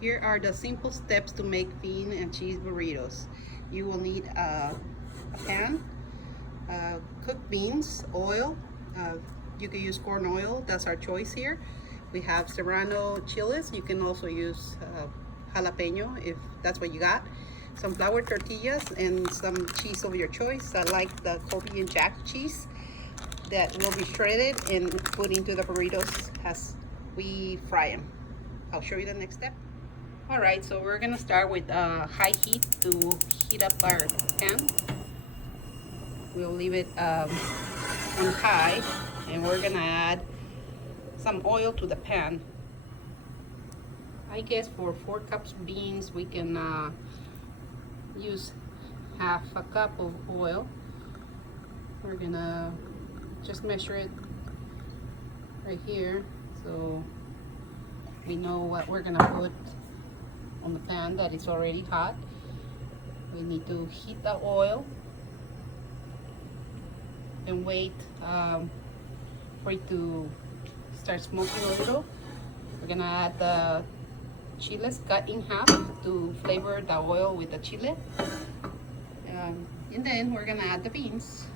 Here are the simple steps to make bean and cheese burritos. You will need a pan, cooked beans, oil. You can use corn oil, that's our choice here. We have serrano chilies. You can also use jalapeno if that's what you got. Some flour tortillas and some cheese of your choice. I like the Colby and Jack cheese that will be shredded and put into the burritos as we fry them. I'll show you the next step. All right, so we're gonna start with high heat to heat up our pan. We'll leave it on high, and we're gonna add some oil to the pan. I guess for 4 cups of beans, we can use half a cup of oil. We're gonna just measure it right here so we know what we're gonna put on the pan that is already hot. We need to heat the oil and wait for it to start smoking a little. We're gonna add the chiles cut in half to flavor the oil with the chile. And then we're gonna add the beans.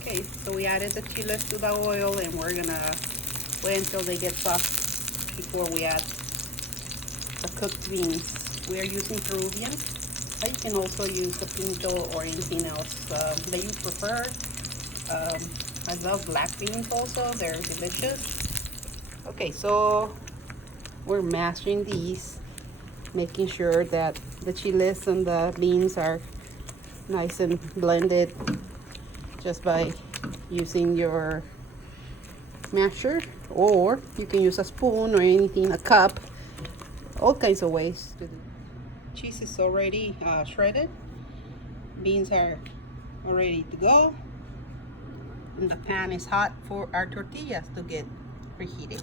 Okay, so we added the chiles to the oil, and we're gonna wait until they get soft before we add the cooked beans. We are using Peruvian, but you can also use the pinto or anything else that you prefer. I love black beans also, they're delicious. Okay, so we're mashing these, making sure that the chiles and the beans are nice and blended just by using your masher, or you can use a spoon or anything, a cup, all kinds of ways to do. Cheese is already shredded, beans are ready to go, and the pan is hot for our tortillas to get preheated.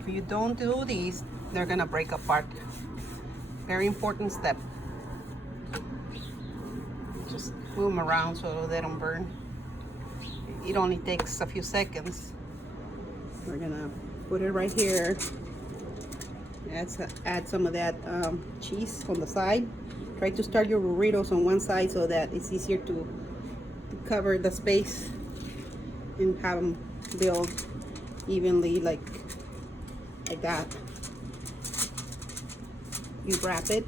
If you don't do these, they're gonna break apart. Very important step. Just move them around so they don't burn. It only takes a few seconds. We're gonna put it right here. Add some of that cheese on the side. Try to start your burritos on one side so that it's easier to cover the space and have them build evenly like that. You wrap it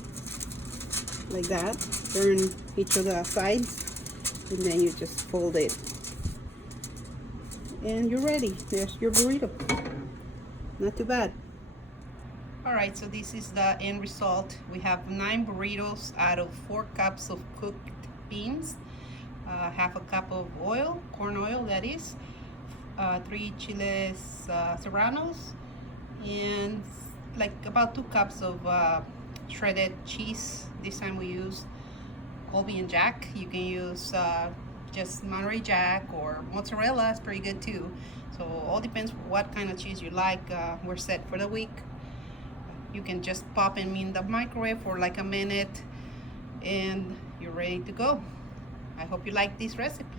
like that, turn each of the sides, and then you just fold it, and you're ready. There's your burrito. Not too bad. All right, so this is the end result. We have 9 burritos out of 4 cups of cooked beans, half a cup of oil, corn oil that is, 3 chiles serranos, and like about 2 cups of shredded cheese. This time we use Colby and Jack. You can use just Monterey Jack or mozzarella, it's pretty good too. So all depends what kind of cheese you like. We're set for the week. You can just pop them in the microwave for like a minute and you're ready to go. I hope you like this recipe.